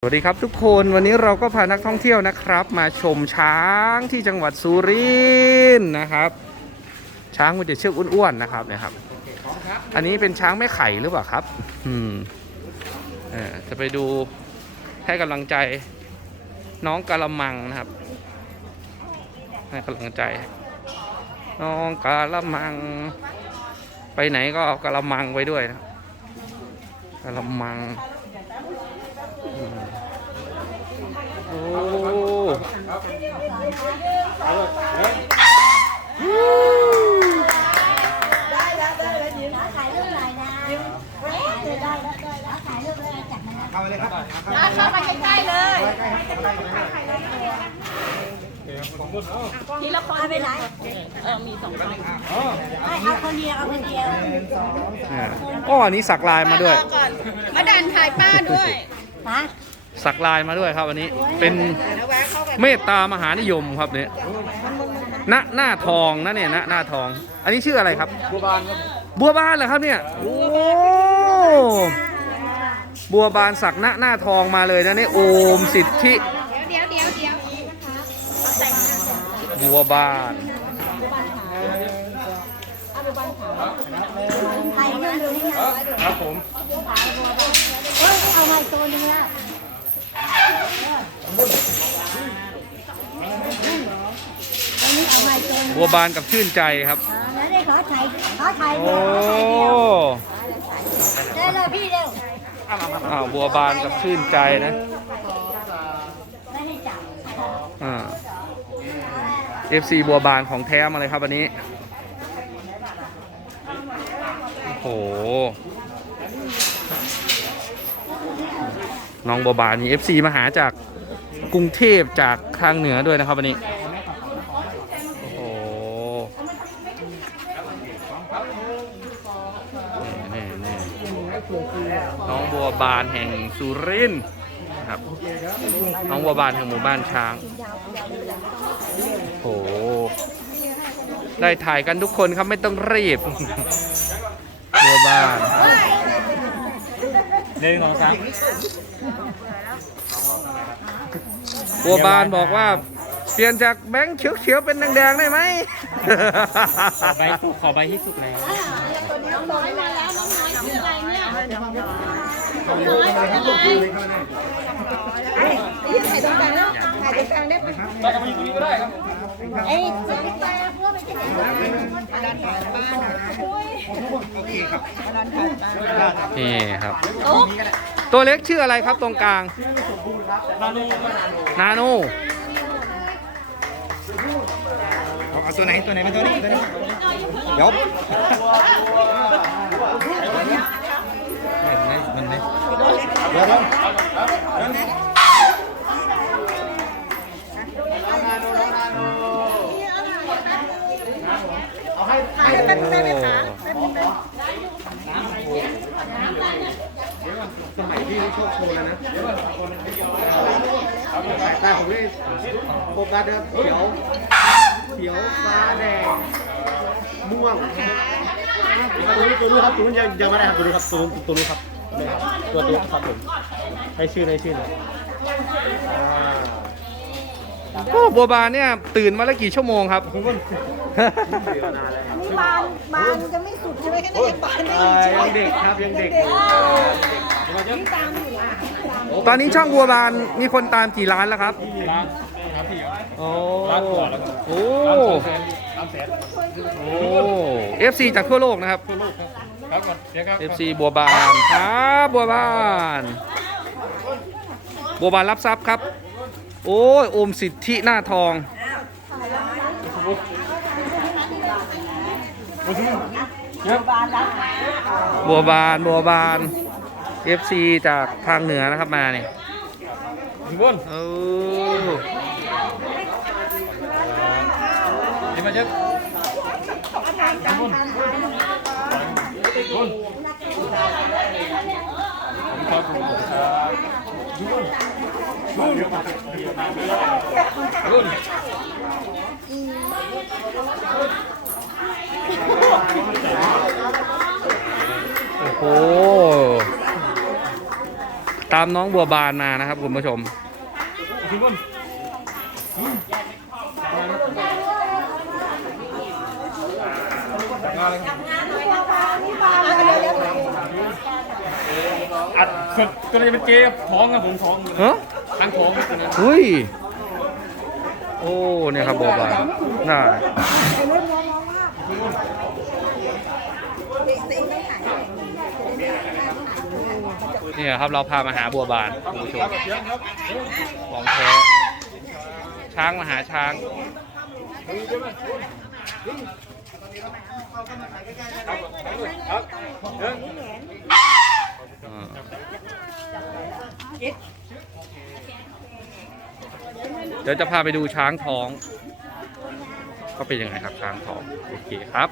สวัสดีครับทุกคนวันนี้เราก็พานักท่องเที่ยวนะครับ มาชมช้างที่จังหวัดสุรินทร์นะครับ ช้างมันจะเชือกอ้วนๆนะครับเนะครับ อันนี้เป็นช้างแม่ไข่หรือเปล่าครับ อืมเออจะไปดูให้กำลังใจน้องกะละมังนะครับ ให้กำลังใจ น้องกะละมัง ไปไหนก็เอากะละมังไปด้วยนะกะละมัง อ้เข้ามาใกล้ๆเลยทีละคนเอาไปไหนเออมีสองคนให้เอาคนเดียวเอาคนเดียวอ๋ออันนี้สักลายมาด้วยมาดันถ่ายป้าด้วยฮะสักลายมาด้วยครับอันนี้เป็น เมตตามหานิยมครับเนี่ยณหน้าทองนะเนี่ยณหน้าทอง อันนี้ชื่ออะไรครับ บัวบานครับบัวบานเหรอครับเนี่ยโอ้บัวบานสักณหน้าทองมาเลยนะเนี่ยโอมสิทธิเดี๋ยวเดี๋ยวเดี๋ยวบัวบานใครเรื่องดูนี่นะครับผมเฮ้ยเอามาอีกตัวนึงอะอันนี้เอามาอีกตัวนึง บัวบานกับชื่นใจครับอ่าแล้วได้ขอถ่ายขอถ่ายโอ้เดี๋ยวขอถ่ายเดียวเร็วเลยพี่เร็วอ้าวบัวบานกับชื่นใจนะไม่ให้จับอ่า FC บัวบานของแท้มาเลยครับวันนี้โอ้โหน้องบัวบานมี FC มาหาจากกรุงเทพจากทางเหนือด้วยนะครับวันนี้ โอ้โห นี่นี่นี่น้ องบัวบานแห่งสุรินทร์นะครับน้องบัวบานแห่งหมู่บ้านช้างโอ้โหได้ถ่ายกันทุกคนครับไม่ต้องรีบ บัวบานหนึ่งสองสามบัวบานบอกว่าเปลี่ยนจากแบงค์เขียวๆเป็นแดงๆได้ไหมขอใบสุกขอใบที่สุกแล้วน้องน้อยมาแล้วน้องน้อยชื่ออะไรเนี่ย น้อยชื่ออะไรยืนถ่ายตรงกลางแล้วถ่ายตรงกลางได้ไหมเราจะมาอยู่ตรงนี้ก็ได้ครับเอ้ยจะไปไปแล้วเพื่อไปที่ไหนดันถ่ายป้าหน่อยโอเคครับดันถ่ายป้านนี่ครับ ตัวเล็กชื่ออะไรครับตรงกลาง นานูนาโนเอาตัวไหนตัวไหนมาตัวนี้ตัวนี้เดี๋ยวมันไหม เดี๋ยวเดี๋ยวสมัยที่โชคโชว์แล้วนะสายตาผมนี่โฟกัสนะเขียวเขียวฟ้าแดงม่วงตัวนี้ตัวนู้นครับตัวนู้นยังยังไม่ได้ครับตัวนู้นครับตัวนู้นตัวนู้นครับ ตัวตัวครับผมให้ชื่อให้ชื่อหน่อยอ่าโอ้บัวบานเนี่ยตื่นมาแล้วกี่ชั่วโมงครับเดี๋ยวนานแล้วครับบานบานจะไม่สุดใช่ไหมแค่นี้ยังบานไม่อ่าอีกใช่ไหมยังเด็กครับยังเด็กตอนนี้ช่องบัวบานมีคนตามกี่ล้านแล้วครับล้านครับพี่โอ้ล้านกว่าแล้วครับโอ้ล้านแสนโอ้ FC จากทั่วโลกนะครับ ทั่วโลกครับ ครับก่อนเดี๋ยวครับ FC บัวบานครับบัวบาน บัวบานรับทรัพย์ครับ โอ้ยโอมสิทธิหน้าทองบัวบานบัวบาน FC จากทางเหนือนะครับมาเนี่ยถึงบนเออเดี๋ยวมาเยอะบ โอ้โห ตามน้องบัวบานมานะครับคุณผู้ชมทุกคน อัดสุดก็เลยเป็นเกย์ท้องครับผมท้องเฮ้ยทั้งท้องตัวนั้นเฮ้ย โอ้เนี่ยครับบัวบานน่าเนี่ยครับเราพามาหาบัวบานคุณผู้ชมของแท้ช้างมาหาช้างอ่า เดี๋ยวจะพาไปดูช้างท้อง ก็เป็นยังไงครับช้างท้อง โอเคครับ